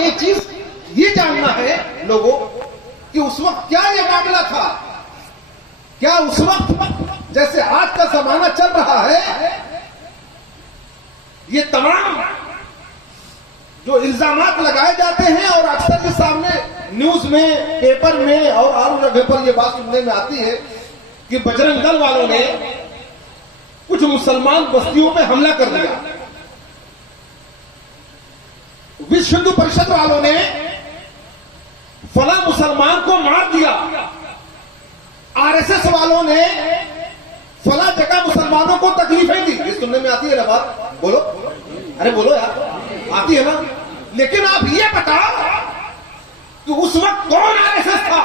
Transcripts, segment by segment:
एक चीज ये जानना है लोगों कि उस वक्त क्या ये मामला था। क्या उस वक्त जैसे आज का जमाना चल रहा है, ये तमाम जो इल्जामात लगाए जाते हैं और अक्सर के सामने न्यूज में, पेपर में और आम जगह पर ये बात सुनने में आती है कि बजरंग दल वालों ने कुछ मुसलमान बस्तियों पे हमला कर दिया, विश्व हिंदू परिषद वालों ने फला मुसलमान को मार दिया, आरएसएस वालों ने फला जगह मुसलमानों को तकलीफें दी। ये सुनने में आती है ना बात? बोलो, अरे बोलो यार, आती है ना? लेकिन आप ये बताओ कि उस वक्त कौन आरएसएस था,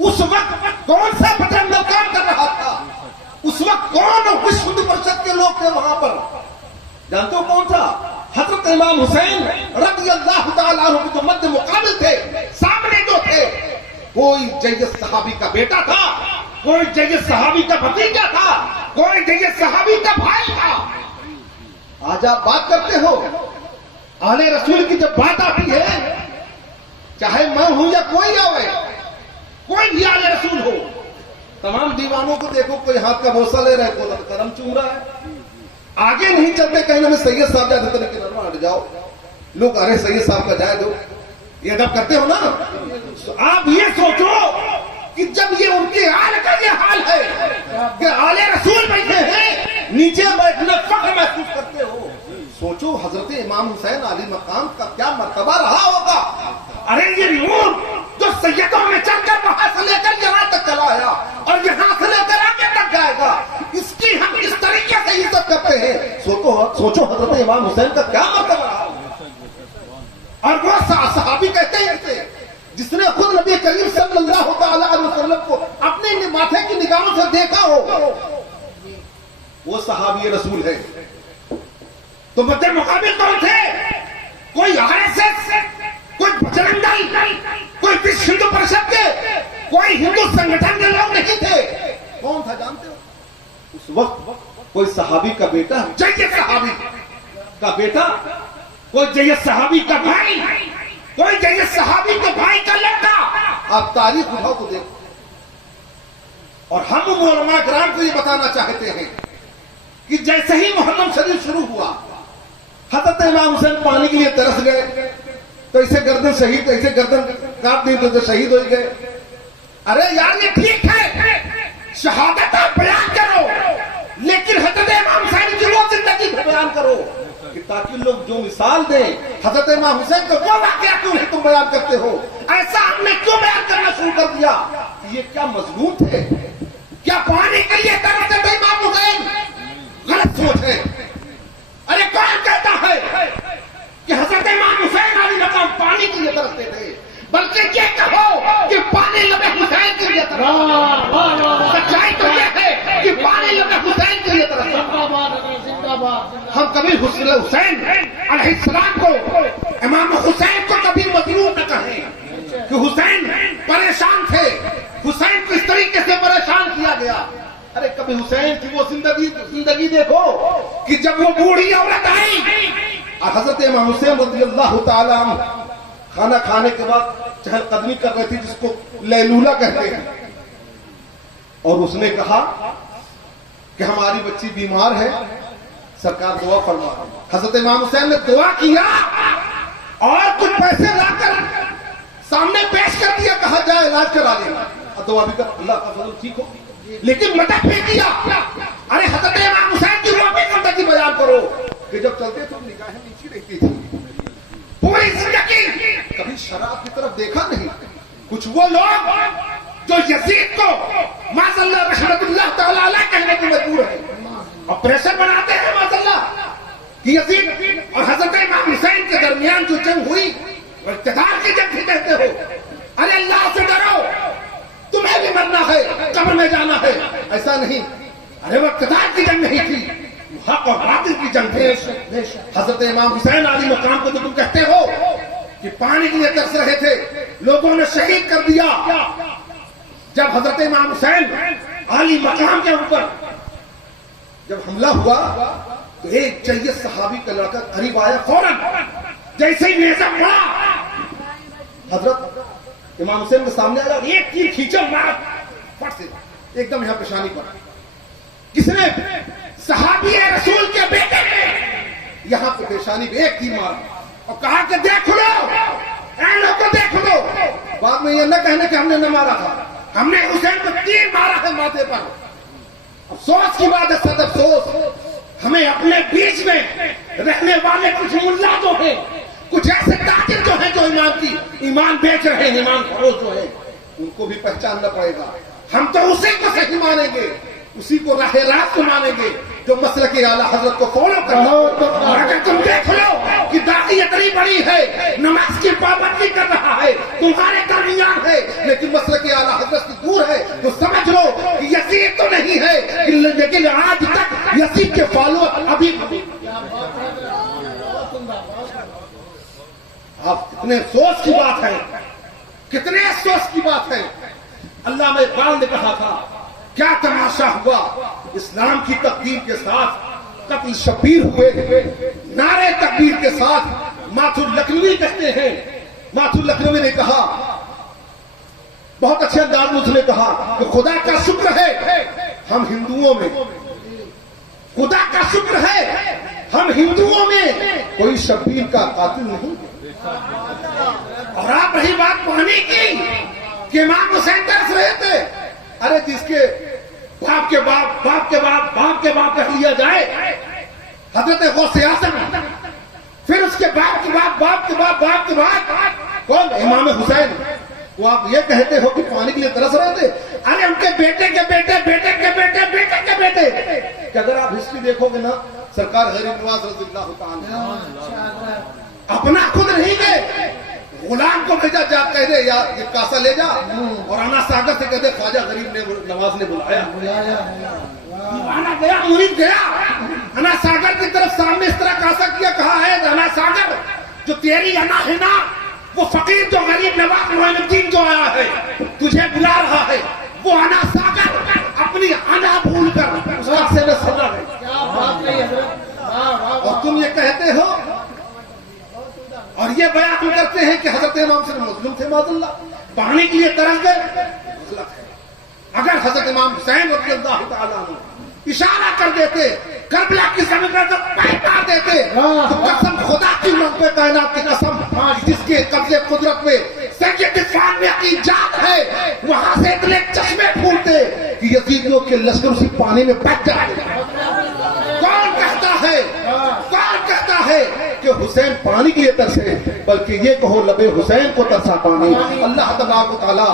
उस वक्त कौन सा बजरंग दल काम कर रहा था, उस वक्त कौन विश्व हिंदू परिषद के लोग थे वहां पर? जानते हो कौन था? हजरत इमाम हुसैन रज़ियल्लाहु ताला अन्हु जो मध्य मुकाबिल थे, सामने जो थे, कोई जैद सहाबी का बेटा था, कोई जैद सहाबी का भतीजा था, कोई जैद सहाबी का भाई था। आज आप बात करते हो आले रसूल की जब बात आती है, चाहे मैं हूं या कोई आवे, कोई भी आले रसूल हो, तमाम दीवानों को देखो, कोई हाथ का बोसा ले रहा है, कोई करम चूम रहा है, आगे नहीं चलते। कहीं ना मैं सैयद साहब जाते थे कि नरमा हट जाओ, लोग अरे सैयद साहब का जाए दो, ये अदब करते हो ना। तो आप ये सोचो कि जब ये उनके आल का ये हाल है कि आले रसूल बैठे हैं, नीचे बैठना फख्र महसूस करते हो, सोचो हजरत इमाम हुसैन अली मकाम का क्या मर्तबा रहा होगा। अरे ये नूर जो सैयदों में चढ़कर वहां से लेकर यहां तक चला आया और यहां से लेकर आगे तक जाएगा, इसकी हम इस तरीके से इज्जत करते हैं। सोचो हजरत इमाम हुसैन का क्या मर्तबा रहा। और वो सहाबी कहते हैं जिसने खुद नबी करीम सल्लल्लाहु अलैहि वसल्लम को अपने माथे की निगाहों से देखा हो, वो सहाबी रसूल है। तो मध्य मुकाबिल कौन थे? कोई आरएसएस, कोई बजरंग दल, कोई विश्व हिंदू परिषद के, कोई हिंदू संगठन के लोग नहीं थे। कौन था जानते हो? उस वक्त कोई सहाबी का बेटा, जैद सहाबी का बेटा, कोई जैद सहाबी का भाई, कोई जैद सहाबी के भाई का लड़का। आप तारीख उठाओ तो देखो। और हम उलमा किराम को ये बताना चाहते हैं कि जैसे ही मुहर्रम शरीफ शुरू हुआ, हजरत इमाम हुसैन पानी के लिए तरस गए, तो ऐसे गर्दन शहीद, ऐसे गर्दन काट दी तो शहीद हो गए। अरे यार ये ठीक है, शहादत आप बयान करो, लेकिन हजरत इमाम हुसैन की वो जिंदगी को बयान करो कि ताकि लोग जो मिसाल दें हजरत इमाम हुसैन को, वो वाकया क्यों नहीं तुम बयान करते हो? ऐसा हमने क्यों बयान करना शुरू कर दिया? ये क्या मजबूत है? क्या पानी के लिए तरसते थे इमाम हुसैन? गलत सोच है। अरे कौन कहता है कि हजरत इमाम हुसैन अली मकाम पानी के लिए तरसते थे? बल्कि ये कहो कि पानी लगे हुसैन के लिए तरसते। सच्चाई तो ये है कि पानी लगे हुसैन के लिए तरसते। हम कभी हुसैन अलैहिस्सलाम को, इमाम हुसैन को कभी मजलूम न कहें कि हुसैन परेशान थे, हुसैन को इस तरीके से परेशान किया गया। अरे कभी हुसैन की वो जिंदगी देखो कि जब वो बूढ़ी औरत आई और हजरत इमाम हुसैन रज़ियल्लाहु ताला अन्हु खाना खाने के बाद चहलकदमी कर रही थी, जिसको लैलूला कहते हैं, और उसने कहा कि हमारी बच्ची बीमार है, सरकार दुआ फरमा। हजरत इमाम हुसैन ने दुआ किया और कुछ पैसे लाकर सामने पेश कर दिया, कहा जाए इलाज करा लेना, और दुआ भी कर, अल्लाह का फजल ठीक हो। लेकिन मटक फेंक दिया। अरे हजरत इमाम हुसैन की वो भी जिंदगी बयान करो कि जब चलते तो निगाहें नीची रहती थी, पूरी जिंदगी कभी शराब की तरफ देखा नहीं। कुछ वो लोग जो यजीद को माशअल्लाह रहमतुल्लाह तआला अलैह कहने की मजबूर है और प्रेशर बनाते हैं माशअल्लाह कि यजीद और हजरत इमाम हुसैन के दरमियान जो जंग हुई वो इक़्तिदार की जंग थी कहते हो। अरे अल्लाह से डरो, तुम्हें भी मरना है, कब्र में जाना है, ऐसा नहीं। अरे वो इक़्तिदार की जंग नहीं थी, हक और बातिल की जंग थी। हजरत इमाम हुसैन अली मकाम को तो तुम कहते हो कि पानी के लिए तरस रहे थे, लोगों ने शहीद कर दिया। जब हजरत इमाम हुसैन अली मकाम के ऊपर जब हमला हुआ तो एक जैद सहाबी का लड़का करीब आया, फौरन जैसे ही नेजा पड़ा, हजरत इमाम हुसैन के सामने आया, एक तीर खींचा, मारा फट से एकदम यहाँ पेशानी पर। किसने? सहाबी रसूल के बेटे ने यहाँ पे पेशानी पे एक तीर मारा और कहा कि देख लो, ऐनों को देख लो। बाद में ये न कहने कि हमने न मारा था, हमने हुसैन को तीर मारा है माथे पर। अफसोस की बात है, सद अफसोस, हमें अपने बीच में रहने वाले कुछ मुल्ला जो हैं, कुछ ऐसे ताकिर जो हैं, जो ईमान बेच रहे हैं, ईमान फरोश जो है, उनको भी पहचानना पड़ेगा। हम तो उसी को सही मानेंगे, उसी को राहे रात को मानेंगे जो मसलक आला हजरत को फॉलो करना। अगर तुम देख लो कि दादी इतनी बड़ी है, नमाज की पाबंदी कर रहा है, तुम्हारे दरमियान है, लेकिन मसलक आला हजरत से दूर है, तो समझ लो कि यजीद तो नहीं है, लेकिन आज तक यजीद के फॉलोअर अभी। आप कितने अफसोस की बात है, कितने अफसोस की बात है। अल्लामा इकबाल ने कहा था, क्या तमाशा हुआ इस्लाम की तकदीर के साथ कत्ल शबीर हुए, नारे तकबीर के साथ। माथुर लखनवी कहते हैं, माथुर लखनवी ने कहा, बहुत अच्छे अंदाज में उसने कहा कि खुदा का शुक्र है हम हिंदुओं में, खुदा का शुक्र है हम हिंदुओं में कोई शबीर का कातिल नहीं। और आप रही बात पानी की कि इमाम हुसैन तरस रहे थे, अरे जिसके बाप के बाप, बाप के बाप, बाप के बाप कह लिया जाए हजरत गौसे आज़म, फिर उसके बाप के बाप, बाप के बाप, बाप के बाप कौन? इमाम हुसैन। वो आप ये कहते हो कि पानी के लिए तरस रहे थे? अरे उनके बेटे के बेटे, बेटे के बेटे, बेटे के बेटे। कि अगर आप हिस्ट्री देखोगे ना, सरकार गरीब नवाज रज़ियल्लाहु ताला अपना खुद नहीं गए, गुलाम को भेजा, जा कह दे या ये कासा ले जा, और आना सागर से कह दे ख्वाजा गरीब ने नवाज ने बुलाया। आना गया, मुरीद गया, आना सागर की तरफ सामने इस तरह कासा किया, कहा है आना सागर जो तेरी अना है ना, वो फकीर जो गरीब नवाज मोइनुद्दीन जो आया है तुझे बुला रहा है, वो आना सागर अपनी अना भूल कर उसका से में सजा है। और तुम ये कहते हो और ये बयान करते हैं कि हजरत इमाम से मुस्लिम थे, माज़अल्लाह पानी के लिए तरस गए। अगर हजरत इमाम हुसैन रज़ियल्लाहु ताला अन्हु इशारा कर देते, करबला की जमीन पर पैर मार देते, तो कसम खुदा की रब्बे कायनात की कसम, जिसके कब्जे कुदरत में सैयद में की जात है, वहां से इतने चश्मे फूटते कि यजीदियों के लश्कर उसी पानी में बह जाते। कौन कहता है कि हुसैन पानी के लिए तरसे, बल्कि ये कहो लबे हुसैन को तरसा पानी। अल्लाह तबारक व तआला